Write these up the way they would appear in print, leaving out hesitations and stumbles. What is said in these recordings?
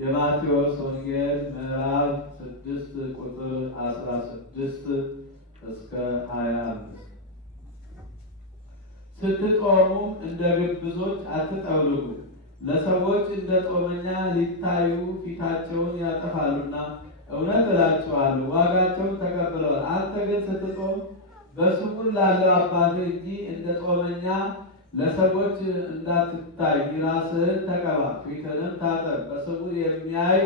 የማቴዎስ ወንጌል ምዕራፍ 6 ቁጥር 16 እስከ 25። ስትጦሙ እንደ ግብዞች አትጠውልጉ፣ ለሰዎች እንደ ጦመኛ ሊታዩ ፊታቸውን ያጠፋሉና፣ እውነት እላችኋለሁ ዋጋቸውን ተቀብለዋል። አንተ ግን ስትጦም በስውር ላለው አባትህ እንጂ እንደ ጦመኛ ለሰዎች እንዳትታይ ራስህን ተቀባ፣ ፊትህንም ታጠብ። በስውር የሚያይ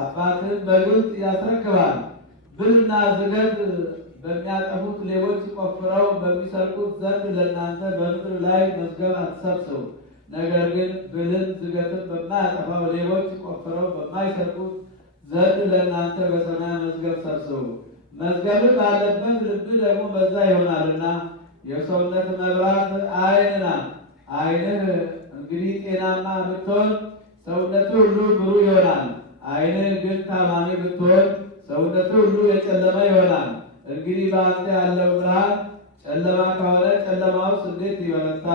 አባትህን በግልጥ ያስረክባል። ብልና ዝገት በሚያጠፉት ሌቦች ቆፍረው በሚሰርቁት ዘንድ ለእናንተ በምድር ላይ መዝገብ አትሰብስቡ። ነገር ግን ብልን ዝገትን በማያጠፋው ሌቦች ቆፍረው በማይሰርቁት ዘንድ ለእናንተ በሰማይ መዝገብ ሰብስቡ። መዝገብህ ባለበት ልብህ ደግሞ በዛ ይሆናልና። የሰውነት መብራት ዓይን ናት። ዓይንህ እንግዲህ ጤናማ ብትሆን ሰውነትህ ሁሉ ብሩህ ይሆናል። ዓይንህ ግን ታማሚ ብትሆን ሰውነትህ ሁሉ የጨለመ ይሆናል። እንግዲህ በአንተ ያለው ብርሃን ጨለማ ከሆነ ጨለማውስ እንዴት ይበረታ!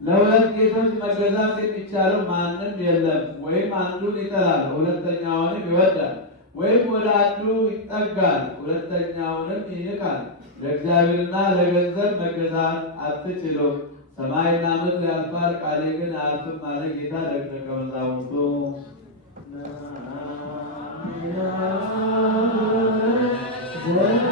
ለሁለት ጌቶች መገዛት የሚቻለው ማንም የለም። ወይም አንዱን ይጠላል ሁለተኛውንም ይወዳል፣ ወይም ወደ አንዱ ይጠጋል ሁለተኛውንም ይንቃል። ለእግዚአብሔርና ለገንዘብ መገዛት አትችሉም። ሰማይና ምድር ያልፋል፣ ቃሌ ግን አያልፍም አለ ጌታ ለደቀ መዛሙርቱ። ዘ